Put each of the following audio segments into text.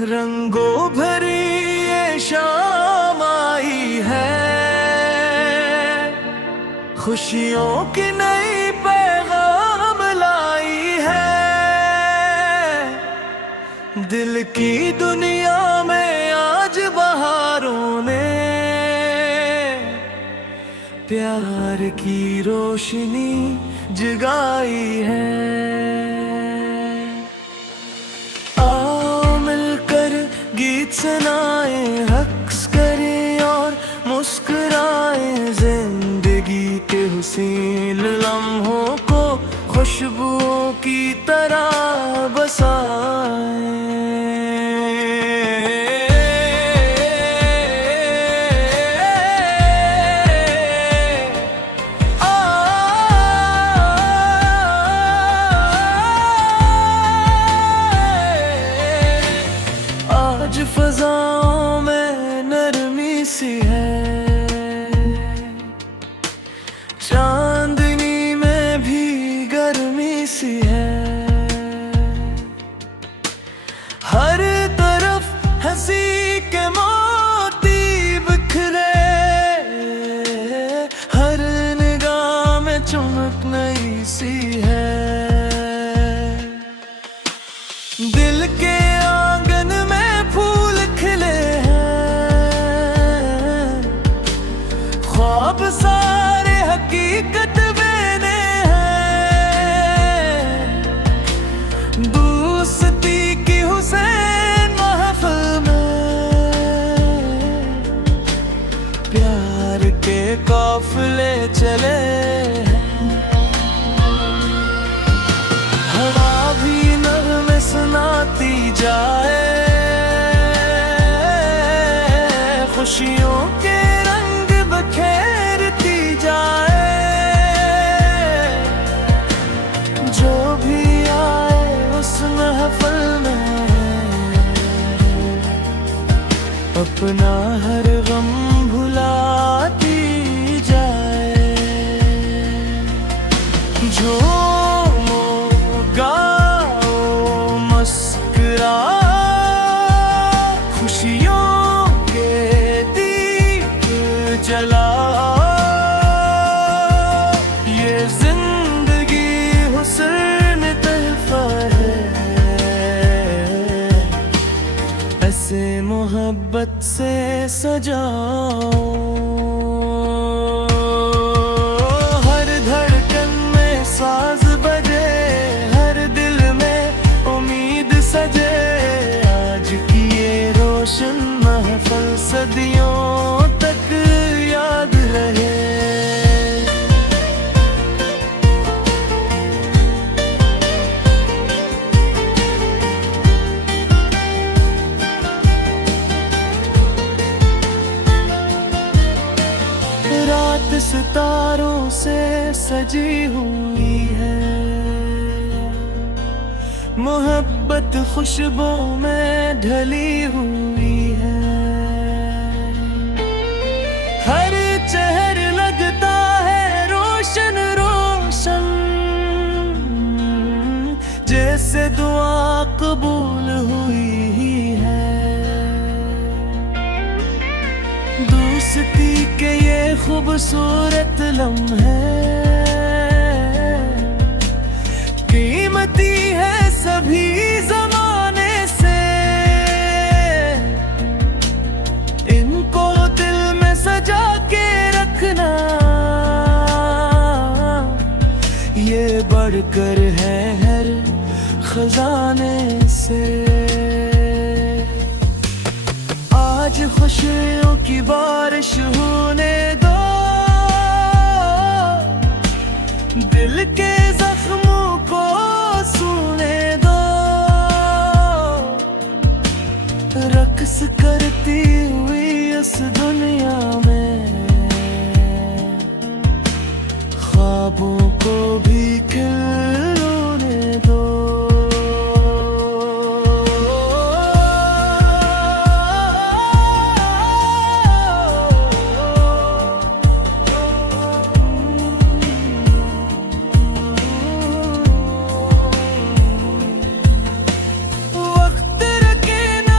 रंगों भरी ये शाम आई है, खुशियों की नई पैगाम लाई है। दिल की दुनिया में आज बहारों ने प्यार की रोशनी जगाई है। आओ मिलकर गीत सुनाए, रक्स करें और मुस्कुराएं, जिंदगी के हुसीन लम्हों को खुशबुओं की तरह बसाएं। आज फजाओं में नरमी सी है, चांदनी में भी गर्मी सी है। हर तरफ हंसी के मोती बिखरे, हर निगाह में चमक नई सी है। दिल के आंगन में फूल खिले हैं, ख्वाब सारे हकीकत बने हैं। दोस्ती की हुसैन महफिल में प्यार के काफिले चले हैं। हवा भी नग़्मे सुनाती जाए, खुशियों के रंग बखेरती जाए। जो भी आए उस महफिल में अपना हर गम भुलाती जाए। झूमो गाओ मुस्कुरा, खुशियों के दीप जला। ये जिंदगी हुस्न तोहफा है, ऐसे मोहब्बत से सजाओ। हर धड़कन में साज बजे, हर दिल में उम्मीद सजे। आज की ये रोशन महफिल सदियों तक याद रहे। रात सितारों से सजी हुई है, मोहब्बत खुशबू में ढली हुई है। हर चेहर लगता है रोशन रोशन, जैसे दुआ कबूल हुई है। दोस्ती के ये खूबसूरत लम्हे कीमती है सभी ज़माने से। इनको दिल में सजा के रखना, ये बढ़कर है हर खजाने से। आज खुशियों की बारिश होने दो, दिल के जख्मों को सूने दो। रक्स करती हुई इस दुनिया में ख्वाबों को भी खिलने दो। वक्त रखे न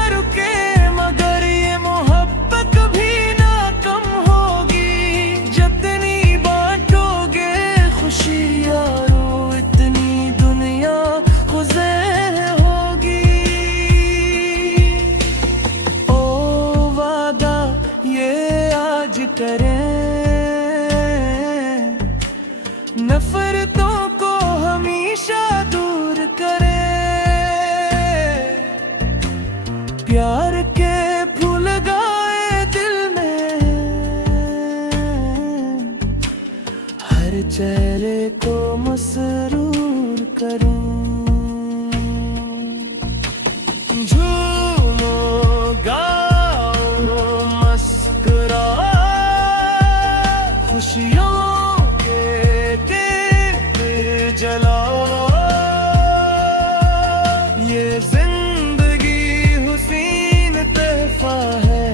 करें, नफरतों को हमेशा दूर करें। प्यार के फूल गाए दिल में, हर चेहरे को मसरूर करें। झूमो गाओ मुस्कुराओ, खुशियों के दीप जलाओ। ये जिंदगी हुसीन तोहफा है,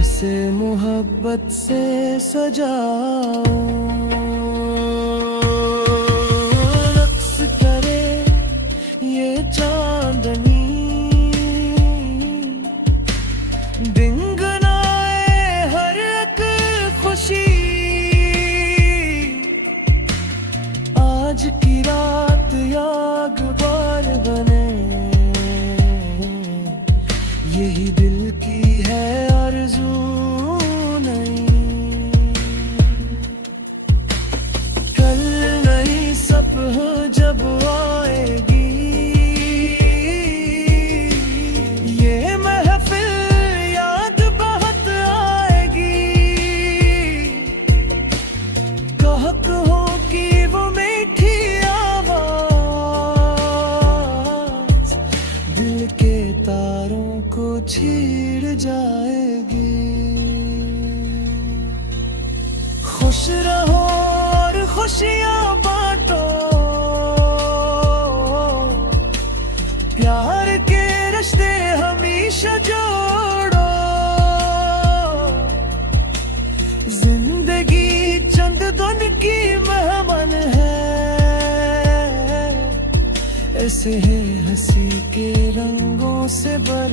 इसे मोहब्बत से सजाओ। रक्स करे ये चांदनी, डिंगनाए हर एक खुशी। आज की रात यादगार बने, यही दिल की है आरज़ू नहीं। कल नई सुबह जब आएगी, ये महफिल याद बहुत आएगी। कहक हो कि वो मीठी आवाज दिल के तारों को छीड़ जाएगी। खुश रहो और खुशियां बांटो, प्यार के रिश्ते हमेशा जोड़ो। जिंदगी चंद दिन की मेहमान है, ऐसे है हंसी के रंगों से भर